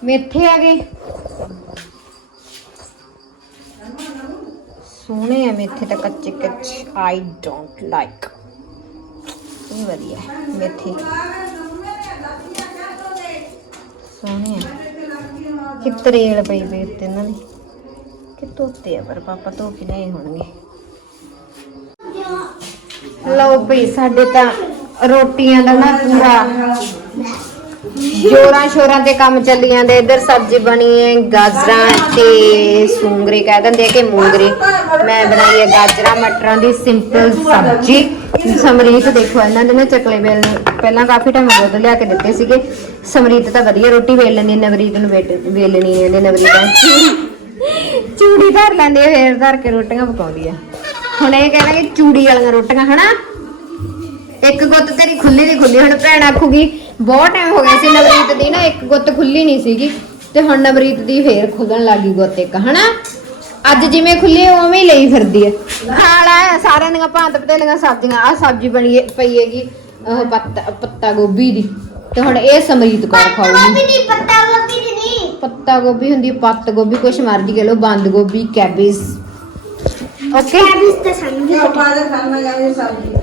ਮੇਥੇ ਆ ਗਏ। ਸੋਹਣੇ ਆ, ਮੇਥੇ ਤਾਂ ਕੱਚੇ ਕੱਚੇ। ਆਈ ਡੋਂਟ ਲਾਈਕ ਇਹ ਵਧੀਆ, ਮੇਥੇ। ਸੋਹਣੇ ਆ। ਕਿ ਤਰੇਲ ਪਈ ਪਈ ਉੱਤੇ ਇਹਨਾਂ ਦੀ। ਕਿ ਧੋਤੇ ਆ, ਪਰ ਪਾਪਾ ਧੋ ਕੇ ਨਹੀਂ ਹੋਣਗੇ। ਲਓ ਭਈ, ਸਾਡੇ ਤਾਂ ਰੋਟੀਆਂ ਦਾ ਨਾ ਪੂਰਾ ਜੋਰਾਂ ਸ਼ੋਰਾਂ ਤੇ ਕੰਮ ਚੱਲੀ ਜਾਂਦੇ ਇੱਧਰ ਸਬਜ਼ੀ ਬਣੀ ਹੈ, ਗਾਜਰਾਂ ਤੇ ਸੂੰਗਰੇ ਕਹਿ ਦਿੰਦੇ ਆ ਕਿ ਮੂੰਗਰੇ। ਮੈਂ ਬਣਾਈ ਹੈ ਗਾਜਰਾਂ, ਮਟਰਾਂ ਦੀ ਸਿੰਪਲ ਸਬਜ਼ੀ। ਸਮਰੀਤ ਦੇਖੋ, ਇਹਨਾਂ ਦੇ ਨਾ ਚਕਲੇ ਵੇਲ ਪਹਿਲਾਂ ਕਾਫੀ ਟਾਈਮ ਹੋ ਗਿਆ ਲਿਆ ਕੇ ਦਿੱਤੇ ਸੀਗੇ। ਸਮਰੀਤ ਤਾਂ ਵਧੀਆ ਰੋਟੀ ਵੇਲ ਲੈਂਦੀ ਨਵਰੀਤ ਨੂੰ ਵੇਟ ਵੇਲਣੀ ਨਹੀਂ ਨਵਰੀਤ ਚੂੜੀ ਧਰ ਲੈਂਦੀ ਹੈ, ਫੇਰ ਧਰ ਕੇ ਰੋਟੀਆਂ ਪਕਾਉਂਦੀ ਆ ਹੁਣ ਇਹ ਕਹਿੰਦਾ ਕਿ ਚੂੜੀ ਵਾਲੀਆਂ ਰੋਟੀਆਂ, ਹਨਾ? ਇੱਕ ਗੁੱਤ ਤੇਰੀ ਖੁੱਲੀ ਦੀ ਖੁੱਲੀ ਹੁਣ ਭੈਣ ਆਖੂਗੀ ਬਹੁਤ ਟਾਈਮ ਹੋ ਗਿਆ ਸੀ ਨਵਰੀਤ ਦੀ ਨਾ ਇੱਕ ਗੁੱਤ ਖੁੱਲੀ ਨਹੀਂ ਸੀਗੀ ਤੇ ਹੁਣ ਨਵਰੀਤ ਦੀ ਫੇਰ ਖੁੱਲਣ ਲੱਗੀ ਗੁੱਤ ਇੱਕ ਹਨਾ? ਅੱਜ ਜਿਵੇਂ ਖੁੱਲੀ ਉਵੇਂ ਹੀ ਲਈ ਫਿਰਦੀ ਹੈ ਖਾਲਾ ਸਾਰਿਆਂ ਦੀਆਂ ਭਾਂਤ ਪਤੇਲੀਆਂ ਸਬਜ਼ੀਆਂ ਆ ਸਬਜ਼ੀ ਬਣੀ ਪਈ ਹੈਗੀ ਉਹ ਪੱਤਾ ਪੱਤਾ ਗੋਭੀ ਦੀ ਤੇ ਹੁਣ ਇਹ ਸਮਰੀਤ ਕੌਰ ਗੋਭੀ ਖਾਊਗੀ। ਦੀ ਪੱਤਾ ਗੋਭੀ ਦੀ ਨਹੀਂ। ਪੱਤਾ ਗੋਭੀ ਹੁੰਦੀ ਹੈ, ਪੱਤ ਗੋਭੀ ਕੁਛ ਮਰਜ਼ੀ ਕਹ ਲਓ ਬੰਦ ਗੋਭੀ ਕੈਬੇਜ। ਓਕੇ ਕੈਬਿਸ ਤਾਂ ਸਾਨੂੰ ਵੀ ਬਾਜ਼ਾਰ ਖਾਣਾ ਜਾਵੇ ਸਬਜ਼ੀ ਹਾਈ ਨੀ ਗਰਮ ਗਰਮ ਸਬਜ਼ੀ।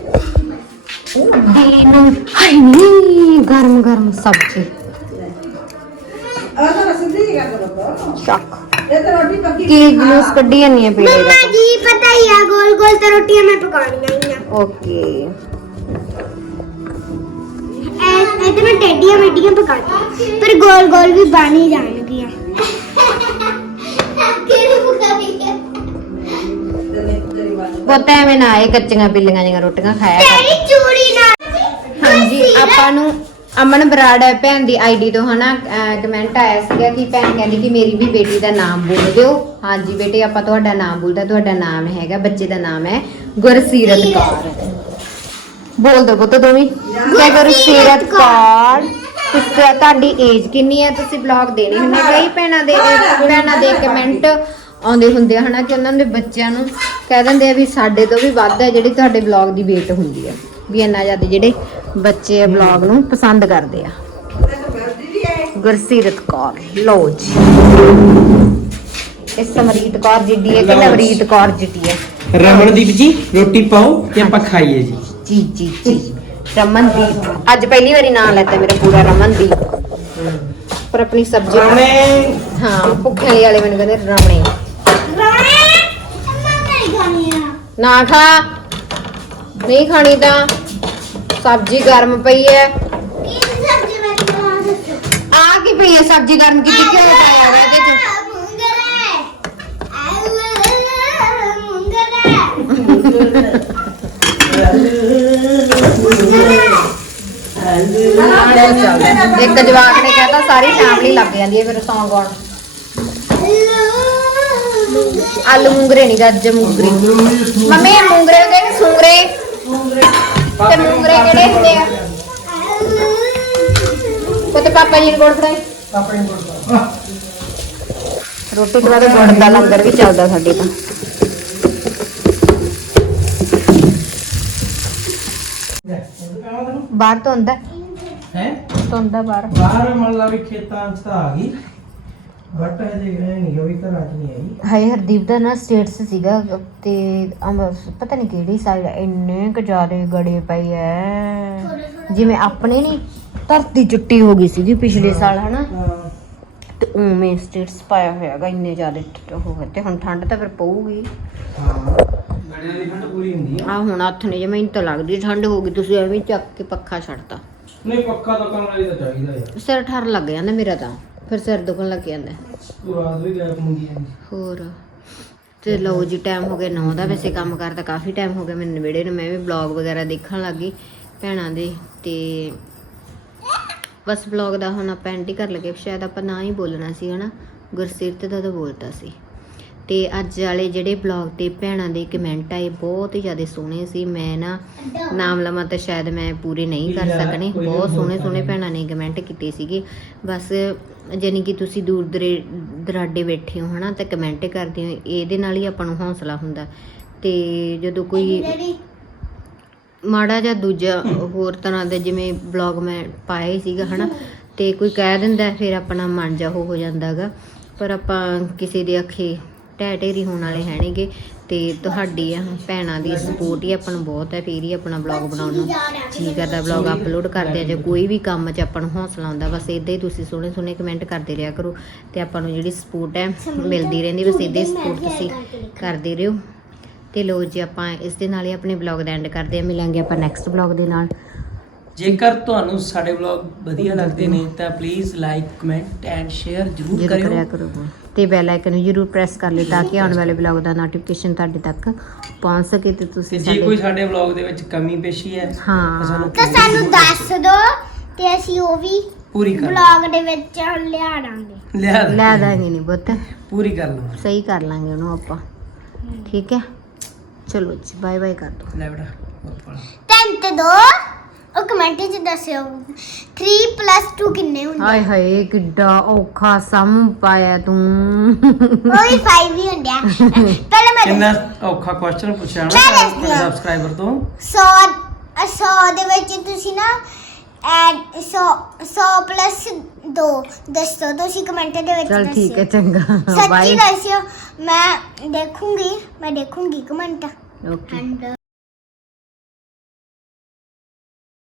ਆ ਤਾਂ ਸਿੱਧੀ ਜੀ ਗੱਲ ਕਰੋ ਸ਼ੱਕ ਇਹ ਤਾਂ ਰੋਟੀ ਪੱਕੀ ਕੀ ਜਲੂਸ ਕੱਢੀ ਜਾਂਦੀ ਹੈ ਪੀਲੇ ਦਾ ਮੰਮਾ ਜੀ ਪਤਾ ਹੀ ਆ ਗੋਲ ਗੋਲ ਤਾਂ ਰੋਟੀਆਂ ਮੈਂ ਪਕਾਉਣੀਆਂ ਹੀ ਆ ਓਕੇ ਐ ਐ ਤੇ ਮੈਂ ਪੁੱਤ ਐਵੇਂ ਨਾ ਆਏ ਕੱਚੀਆਂ ਪਿੱਲੀਆਂ ਜੀਆਂ ਰੋਟੀਆਂ ਖਾਇਆ ਕਰ। ਤੇਰੀ ਚੂੜੀ ਨਾਲ ਹਾਂਜੀ ਆਪਾਂ ਨੂੰ ਅਮਨ ਬਰਾੜ ਹੈ ਭੈਣ ਦੀ ਆਈਡੀ ਤੋਂ ਹਨਾ ਕਮੈਂਟ ਆਇਆ ਸੀਗਾ ਕਿ ਭੈਣ ਕਹਿੰਦੀ ਕਿ ਮੇਰੀ ਵੀ ਬੇਟੀ ਦਾ ਨਾਮ ਬੋਲ ਦਿਓ। ਹਾਂਜੀ ਬੇਟੇ ਆਪਾਂ ਤੁਹਾਡਾ ਨਾਮ ਬੋਲਦਾ ਤੁਹਾਡਾ ਨਾਮ ਹੈਗਾ ਬੱਚੇ ਦਾ ਨਾਮ ਹੈ ਗੁਰਸੀਰਤ ਕੌਰ। ਬੋਲ ਦੋ ਪੁੱਤ ਦੋਵੇਂ। ਕਿਆ ਗੁਰਸੀਰਤ ਕੌਰ। ਤੁਸੀਂ ਤੁਹਾਡੀ ਏਜ ਕਿੰਨੀ ਹੈ? ਤੁਸੀਂ ਬਲੌਗ ਦੇਣੇ ਹੁੰਦੇ ਕਈ ਭੈਣਾਂ ਦੇ ਭੈਣਾਂ ਦੇ ਕਮੈਂਟ ਆਉਂਦੇ ਹੁੰਦੇ ਆ ਹਨਾ ਕਿ ਉਹਨਾਂ ਦੇ ਬੱਚਿਆਂ ਨੂੰ ਕਹਿ ਦਿੰਦੇ ਆ ਵੀ ਸਾਡੇ ਤੋਂ ਵੀ ਵੱਧ ਹੈ ਜਿਹੜੀ ਤੁਹਾਡੇ ਬਲੌਗ ਦੀ ਵੇਟ ਹੁੰਦੀ ਆ ਵੀ ਇੰਨਾ ਜ਼ਿਆਦਾ ਜਿਹੜੇ ਬੱਚੇ ਬਲੌਗ ਨੂੰ ਪਸੰਦ ਕਰਦੇ ਆ। ਗੁਰਸੀਰਤ ਕੌਰ ਲੋ ਜੀ। ਇਹ ਸਮਰੀਤ ਕੌਰ ਜਿੱਡੀ ਹੈ ਕਿ। ਨਵਰੀਤ ਕੌਰ ਜਿੱਡੀ ਹੈ? ਰਮਨਦੀਪ ਜੀ ਰੋਟੀ ਪਾਓ ਤੇ ਆਪਾਂ ਖਾਈਏ ਜੀ। ਜੀ ਜੀ ਜੀ। ਰਮਨਦੀਪ ਅੱਜ ਪਹਿਲੀ ਵਾਰੀ ਨਾਮ ਲੈਤਾ ਮੇਰਾ ਪੂਰਾ ਰਮਨਦੀਪ। ਪਰ ਆਪਣੀ ਸਬਜ਼ੀ ਰਮਣੇ ਹਾਂ ਭੁੱਖੇ ਵਾਲੇ ਮੈਨੂੰ ਕਹਿੰਦੇ ਰਮਣੇ ਰਾਣੇ ਮੈਂ ਨਹੀਂ ਖਾਣੀ ਆ ਨਾ ਖਾ। ਨਹੀਂ ਖਾਣੀ ਤਾਂ। ਸਬਜ਼ੀ ਗਰਮ ਪਈ ਕੀ ਸਬਜ਼ੀ ਮੈਂ ਬਣਾ ਦੱਸੋ ਆ ਕੀ ਪਈ ਹੈ ਸਬਜ਼ੀ ਗਰਮ ਕੀਤੀ? ਕਿਉਂ ਪਾਇਆ ਵਾ ਇਹਦੇ ਚ? ਇੱਕ ਜਵਾਕ ਨੇ ਕਹਤਾ ਸਾਰੀ ਫੈਮਿਲੀ ਲੱਗ ਜਾਂਦੀ ਹੈ ਫਿਰ ਸੌਂ ਗਾਉਣ। ਆਲੂ ਮੂੰਗਰੇ ਨਹੀਂ ਗੱਜ ਮੂੰਗਰੇ ਮੰਮੀ ਇਹ ਮੂੰਗਰੇ ਹੁੰਦੇ ਕਿ ਸੂੰਗਰੇ ਤੇ ਮੂੰਗਰੇ ਕਿਹੜੇ ਹੁੰਦੇ ਆ ਪੁੱਤ ਪਾਪਾ ਜੀ ਨੂੰ ਕੋਲ ਫੜਾਈ ਰੋਟੀ ਤੋਂ ਬਾਅਦ ਗੁੜ ਦਾ ਲੰਗਰ ਵੀ ਚੱਲਦਾ ਸਾਡੇ ਤਾਂ ਬਾਹਰ ਤੋਂ ਹੁੰਦਾ ਹੈ ਤੋਂ ਹੁੰਦਾ ਬਾਹਰ ਬਾਹਰ ਵੀ ਖੇਤਾਂ 'ਚ ਤਾਂ ਆ ਗਈ ਬਟ ਹਜੇ ਇਹ ਨਹੀਂ ਹੋਈ ਘਰਾਂ 'ਚ ਨਹੀਂ ਆਈ ਹਾਏ ਹਰਦੀਪ ਦਾ ਨਾ ਸਟੇਟਸ ਸੀਗਾ ਤੇ ਪਤਾ ਨਹੀਂ ਕਿਹੜੀ ਸਾਈਡ ਇੰਨੇ ਕੁ ਜ਼ਿਆਦੇ ਗੜੇ ਪਏ ਐ। ਜਿਵੇਂ ਆਪਣੇ ਨਹੀਂ ਧਰਤੀ ਚੁੱਟੀ ਹੋ ਗਈ ਸੀਗੀ ਪਿਛਲੇ ਸਾਲ ਹਨਾ? ਹਾਂ। ਤੇ ਉਵੇਂ ਸਟੇਟਸ ਪਾਇਆ ਹੋਇਆਗਾ ਇੰਨੇ ਜ਼ਿਆਦੇ ਹੋ ਗਏ ਤੇ ਹੁਣ ਠੰਡ ਤਾਂ ਫਿਰ ਪਊਗੀ। ਹਾਂ। ਗੜਿਆਂ ਦੀ ਠੰਡ ਪੂਰੀ ਹੁੰਦੀ ਆ ਆ ਹੁਣ ਹੱਥ ਨੇ ਜਿਵੇਂ ਤਾਂ ਲੱਗਦੀ ਠੰਡ ਹੋ ਗਈ ਤੁਸੀਂ ਐਵੇਂ ਹੀ ਚੱਕ ਕੇ ਪੱਖਾ ਛੱਡਤਾ। ਨਹੀਂ ਪੱਕਾ ਤਾਂ ਕਮਰੇ ਦਾ ਚਾਹੀਦਾ ਯਾਰ। ਸਿਰ ਠਰ ਲੱਗ ਜਾਂਦਾ ਮੇਰਾ ਤਾਂ। ਫਿਰ ਸਿਰ ਦੁਖਣ ਲੱਗ ਜਾਂਦਾ। ਰਾਤ ਵੀ ਗੈਪ ਹੋਰ। ਤੇ ਲਓ ਜੀ ਟਾਈਮ ਹੋ ਗਿਆ 9 ਦਾ। ਵੈਸੇ ਕੰਮ ਕਰਦਾ ਕਾਫੀ ਟਾਈਮ ਹੋ ਗਿਆ ਮੈਨੂੰ ਨਵੇੜੇ ਨੂੰ। ਮੈਂ ਵੀ ਬਲੌਗ ਵਗੈਰਾ ਦੇਖਣ ਲੱਗੀ ਭੈਣਾਂ ਦੇ। ਤੇ ਬਸ ਬਲੌਗ ਦਾ ਹੁਣ ਆਪਾਂ ਐਂਟੀ ਕਰ ਲਗੇ ਸ਼ਾਇਦ ਆਪਾਂ ਨਾ ਹੀ ਬੋਲਣਾ ਸੀ ਹਨਾ? ਗੁਰਸੀਰਤ ਦਾ ਤਾਂ ਬੋਲਤਾ ਸੀ। ਤੇ ਅੱਜ ਵਾਲੇ ਜਿਹੜੇ ਬਲੌਗ ਤੇ ਭੈਣਾਂ ਦੇ ਕਮੈਂਟ ਆਏ ਬਹੁਤ ਹੀ ਜ਼ਿਆਦਾ ਸੋਹਣੇ ਸੀ। ਮੈਂ ਨਾ ਨਾਮ ਲਵਾਂ ਤਾਂ ਸ਼ਾਇਦ ਮੈਂ ਪੂਰੇ ਨਹੀਂ ਕਰ ਸਕਣੇ। ਬਹੁਤ ਸੋਹਣੇ ਸੋਹਣੇ ਭੈਣਾਂ ਨੇ ਕਮੈਂਟ ਕੀਤੇ ਸੀਗੇ। ਬਸ ਜਾਨੀ ਕਿ ਤੁਸੀਂ ਦੂਰ ਦਰੇ ਦਰਾਡੇ ਬੈਠੇ ਹੋ ਹਨਾ ਤਾਂ ਕਮੈਂਟ ਕਰਦੇ ਹੋ। ਇਹਦੇ ਨਾਲ ਹੀ ਆਪਾਂ ਨੂੰ ਹੌਸਲਾ ਹੁੰਦਾ। ਤੇ ਜਦੋਂ ਕੋਈ ਮਾੜਾ ਜਾਂ ਦੂਜਾ ਹੋਰ ਤਰ੍ਹਾਂ ਦੇ ਜਿਵੇਂ ਬਲੌਗ ਮੈਂ ਪਾਇਆ ਹੀ ਸੀਗਾ ਹਨਾ ਤੇ ਕੋਈ ਕਹਿ ਦਿੰਦਾ ਫਿਰ ਆਪਣਾ ਮਨ ਜਾ ਹੋ ਜਾਂਦਾਗਾ। ਪਰ ਆਪਾਂ ਕਿਸੇ ਦੇ ਅੱਖੇ ਢਹਿ ਢੇਰੀ ਹੋਣ ਵਾਲੇ ਹੈਣਗੇ ਤੇ ਤੁਹਾਡੀ ਆ ਭੈਣਾਂ ਦੀ ਸਪੋਰਟ ਹੀ ਆਪਾਂ ਨੂੰ ਬਹੁਤ ਹੈ ਫੇਰ ਹੀ ਆਪਣਾ ਬਲੌਗ ਬਣਾਉਣ ਨੂੰ। ਜੀ ਕਰਦਾ ਬਲੌਗ ਅਪਲੋਡ ਕਰਦੇ ਆ ਜਾਂ ਕੋਈ ਵੀ ਕੰਮ 'ਚ ਆਪਾਂ ਨੂੰ ਹੌਸਲਾ ਆਉਂਦਾ ਬਸ ਇਦਾਂ ਹੀ ਤੁਸੀਂ ਸੋਹਣੇ ਸੋਹਣੇ ਕਮੈਂਟ ਕਰਦੇ ਰਿਹਾ ਕਰੋ ਤੇ ਆਪਾਂ ਨੂੰ ਜਿਹੜੀ ਸਪੋਰਟ ਹੈ ਮਿਲਦੀ ਰਹਿੰਦੀ ਬਸ ਇਦਾਂ ਹੀ ਸਪੋਰਟ ਤੁਸੀਂ ਕਰਦੇ ਰਹੋ। ਤੇ ਲੋ ਜੀ ਆਪਾਂ ਇਸ ਦੇ ਨਾਲ ਹੀ ਆਪਣੇ ਬਲੌਗ ਦਾ ਐਂਡ ਕਰਦੇ ਆ ਮਿਲਾਂਗੇ ਆਪਾਂ ਨੈਕਸਟ ਬਲੌਗ ਦੇ ਨਾਲ। ਜੇਕਰ ਤੁਹਾਨੂੰ ਸਾਡੇ ਵਲੌਗ ਵਧੀਆ ਲੱਗਦੇ ਨੇ ਤਾਂ please like comment and share ਜਰੂਰ ਕਰਿਓ। ਕਰੋ। ਤੇ ਬੈਲ ਆਈਕਨ ਨੂੰ ਜ਼ਰੂਰ ਪ੍ਰੈਸ ਕਰ ਲਿਓ ਤਾਂ ਕਿ ਆਉਣ ਵਾਲੇ ਵਲੌਗ ਦਾ ਨੋਟੀਫਿਕੇਸ਼ਨ ਤੁਹਾਡੇ ਤੱਕ ਪਹੁੰਚ ਸਕੇ ਤੇ ਤੇ ਤੁਸੀਂ ਜੇ ਕੋਈ ਸਾਡੇ ਵਲੌਗ ਦੇ ਵਿੱਚ ਕਮੀ ਪੇਸ਼ੀ ਹੈ ਹਾਂ। ਤਾਂ ਸਾਨੂੰ ਤਾਂ ਸਾਨੂੰ ਦੱਸ ਦੋ ਤੇ ਅਸੀਂ ਉਹ ਵੀ ਪੂਰੀ ਕਰ ਵਲੌਗ ਦੇ ਵਿੱਚ ਲਿਆ ਦਾਂਗੇ। ਲਿਆ ਲੈ ਦਾਂਗੇ ਨਹੀਂ ਬੁੱਤ ਪੂਰੀ ਕਰ ਲਵਾਂ ਸਹੀ ਕਰ ਲਾਂਗੇ ਉਹਨੂੰ ਆਪਾਂ। ਠੀਕ ਹੈ? ਚਲੋ ਜੀ ਬਾਏ ਬਾਏ ਕਰ ਦੋ ਲੈ ਪੜ੍ਹ। ਤਿੰਨ ਤੇ ਦੋ। ਉਹ ਕਮੈਂਟ ਵਿੱਚ ਦੱਸਿਓ। 3 2 ਕਿੰਨੇ ਹੁੰਦੇ? ਹਾਏ ਹਾਏ ਕਿੱਡਾ ਔਖਾ ਸਮ ਪਾਇਆ ਤੂੰ। ਉਹ ਵੀ 5 ਹੀ ਹੁੰਦੇ ਆ। ਪਹਿਲਾਂ ਮੈਂ ਕਿੰਨਾ ਔਖਾ ਕੁਐਸਚਨ ਪੁੱਛਿਆ ਮੈਂ ਨਾ ਦੱਸਦੀ ਹਾਂ। ਸਬਸਕ੍ਰਾਈਬਰ ਤੋਂ। 100 100 ਦੇ ਵਿੱਚ ਤੁਸੀਂ ਨਾ ਐਡ 100 100 ਪਲੱਸ 2 ਦੱਸੋ। ਤੁਸੀਂ ਕਮੈਂਟ ਦੇ ਵਿੱਚ ਚਲ ਠੀਕ ਹੈ ਦੱਸਿਓ। ਚੰਗਾ। ਸੱਚੀ ਬਾਏ ਦੱਸਿਓ। ਮੈਂ ਦੇਖੂੰਗੀ ਮੈਂ ਦੇਖੂੰਗੀ ਕਮੈਂਟ ਓਕੇ